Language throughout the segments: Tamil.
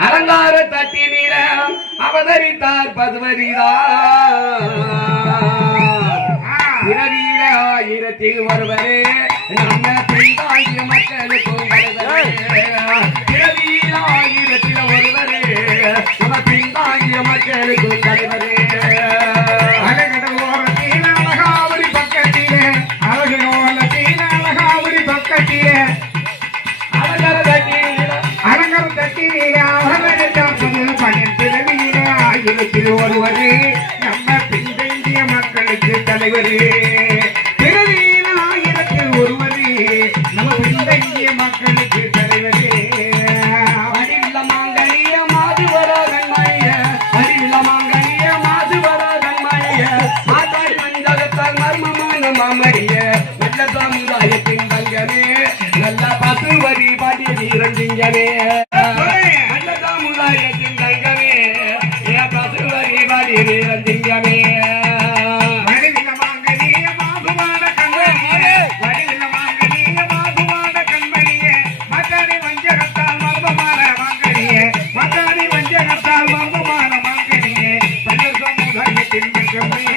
அலங்கார தட்டி நீர அவதரித்தார் பதுவரிதார் ஆயிரத்தில் ஒருவரே நம்ம பெண்காயிரம் மக்களுக்கும் ஆயிரத்தில் ஒருவரே நம்ம பெண்காயிரம் மக்களுக்கும் தலைவரே அழகடவோரத்தின் அழகாவரி ஒருவர் நம்ம பின்தங்கிய மக்களுக்கு தலைவர். பிறவியில் ஆயிரத்தில் ஒருவர் நம்ம பின்தங்கிய மக்களுக்கு தலைவர். அடில்ல மாங்கனிய மாதுவரா தன்மாய அடில்ல மாங்கனிய மாதுவரா தன்மாய மாதாய் மனிதகத்தால் மர்மமான மாமரிய நல்ல சமுதாயத்தின் தங்கமே நல்ல பசு வரி பாடிய வீரன் திங்கமே can be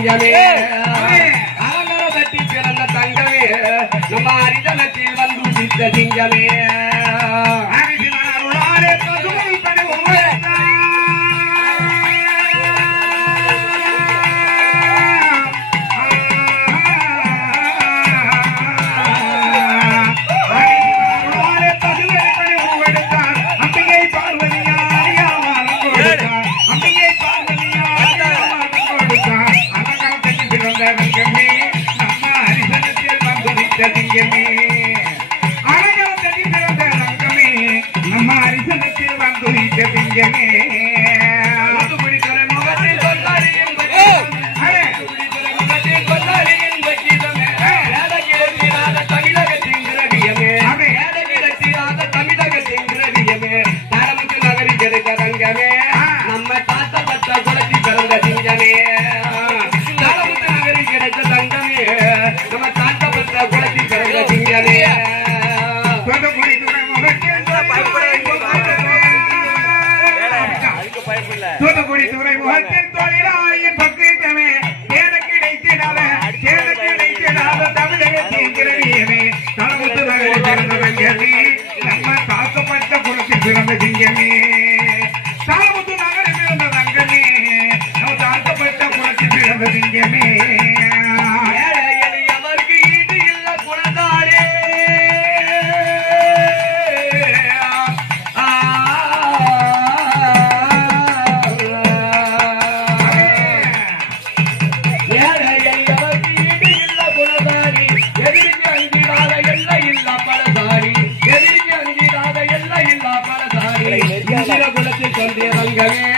மஞ்சளே அலமர தங்கமே நம்ம அரிதளத்தில் வந்து சித்த திங்கமே. திங்கமே அழகாத பிறந்த ரங்கமே. நம்ம அரிசனுக்கு வந்து திங்கமே பிறந்த திங்கமே Yeah.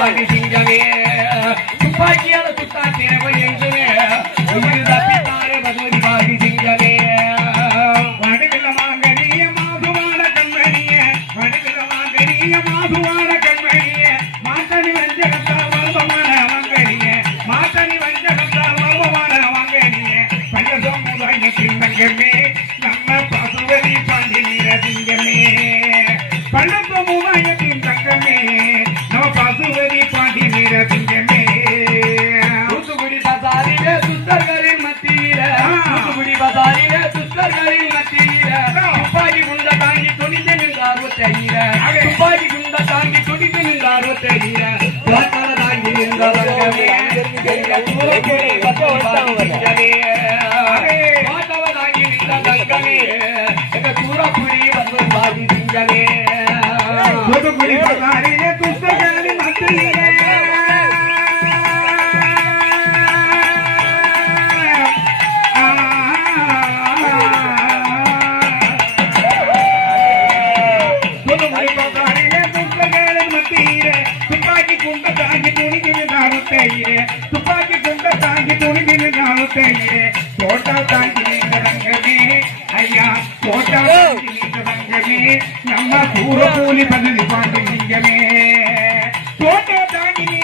துப்பாக்கி சிங்கமே துப்பாக்கியால சுத்தா தேவை என்றுமே உயிர் தப்பித்தாரே பகவதி பாகி சிங்கமே வடுகில வாங்கரிய மாதுவான கண்மணிய வடுகில வாங்கரிய மாதுவான கண்மணிய மாத்தனி வஞ்சகத்தா மர்மமான வாங்கரிய மாத்தனி வஞ்சகத்தா மர்மமான வாங்கரிய பஞ்ச சமுதாய சிங்கமே நம்ம பசுவதி பாண்டிய சிங்கமே பழப்பமுதாயத்தின் தங்கமே தயிரா தொடங்கமே అయ్యా కోటలో తొడంగమే నమ్మ కూర కూలి పనులు పాటు నిజమే తోట దాని